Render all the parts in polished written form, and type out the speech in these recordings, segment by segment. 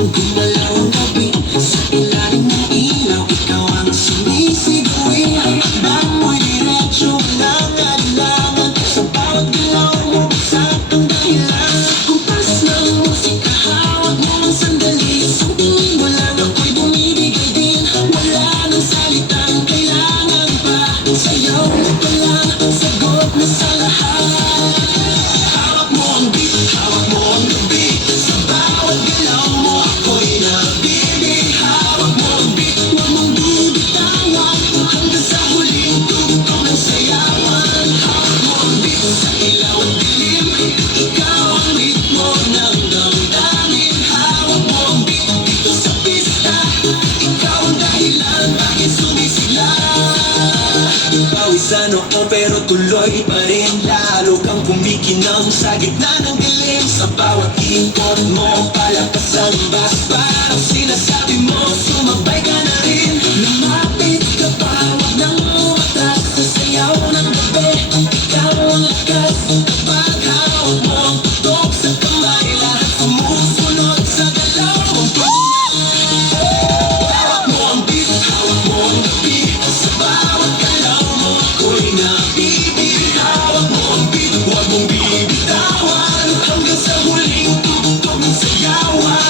Gumalaw ang gabi sa ilalim ng ilaw, ikaw ang sumisigawi. Ang akbang mo'y diretso, walang alinlangan. Sa bawat galaw mo, bagsak ang dahilan. Sa kumpas ng musika, hawak mo ang sandali. Sa tingin mo lang ako'y bumibigay din. Wala nang salitang kailangan pa. Sayaw mo pa lang, sagot na sa lahat. Hawak mo ang beat, hawak mo ang gabi. Sa bawat galaw mo, ako'y nabibig. Hawak mo ang beat, huwag mong bibitawan. Hanggang sa huling tugtog ng sayawan. Hawak mo ang beat, sa ilaw at dilim. Ikaw ang ritmo ng damdamin. Hawak mo ang beat, dito sa pista. Ikaw ang dahilan, bakit sumisigla. Pawisan ako pero tuloy pa rin. Lalo kang kumikinang sa gitna ng dilim. Sa bawat ikot mo, palakas ang bas. Parang sinasabi mo, sumabay ka na rin. Lumapit ka pa, huwag nang umatras. Sa sayaw ng gabi, ikaw ang lakas. Kapag hawak mo ang tutok sa kamay, lahat sumusunod sa galaw mong hawak mo ang beat, hawak mo ang gabi. Sa bawat galaw mo, ako'y nabibig. Hawak mo ang beat, huwag mong bibitawan. Hanggang sa huling tugtog ng sayawan.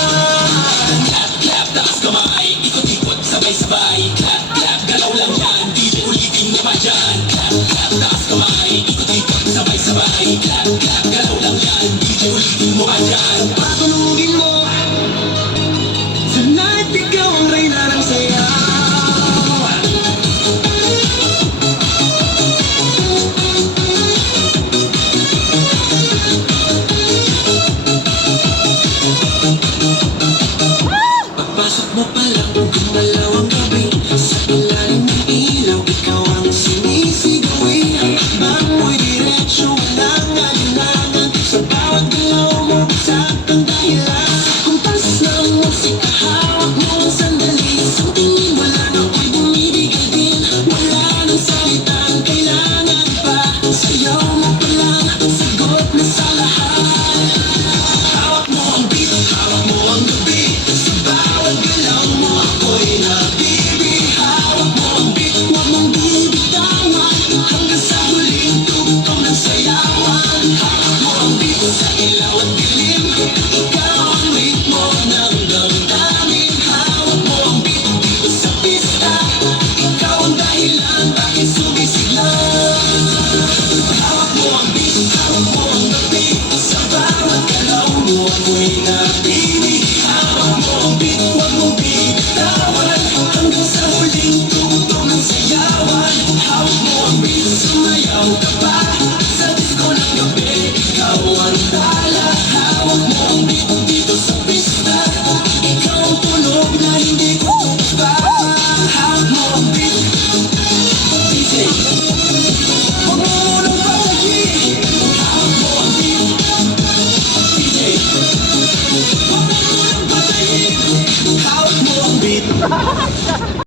Clap, clap, taas kamay, ikot-ikot, sabay-sabay. Clap, clap, galaw lang yan, DJ ulitin mo pa dyan. Clap, clap, taas kamay, ikot-ikot, sabay-sabay. Clap, clap, galaw lang yan, DJ ulitin mo pa dyan. Patunugin mo, tonight ikaw ang reyna ng sayaw. Pagpasok mo pa lang, gumalaw ang gabi. Sa ilalim ng ilaw, ikaw ang sinisigawi. Ang akbang mo'y diretso, walang alinlangan. Sa bawat galaw mo, bagsak ang dahilan. Sa kumpas ng musika, hawak mo ang sandali. Sa tingin mo lang ako'y bumibigay din. Wala nang salitang kailangan pa. Sayaw mo pa lang, sagot na sa lahat. Hawak mo ang beat, hawak mo ang gabi. Sa bawat galaw mo, ako'y nabibig. Hawak mo ang beat, huwag mong bibitawan. Hanggang sa huling tugtog ng sayawan. Hawak mo ang beat, sa ilaw at dilim. Ikaw ang ritmo ng damdamin. Hawak mo ang beat, dito sa pista. Ikaw ang dahilan, bakit sumisigla. Hawak mo ang beat, hawak mo ang gabi. Sa bawat galaw mo, ako'y nabibig. Hawak mo ang beat, huwag mong bibitawan. Hanggang sa huling tugtog ng sayawan. Hawak mo ang beat, sumayaw ka pa. Sa disco ng gabi,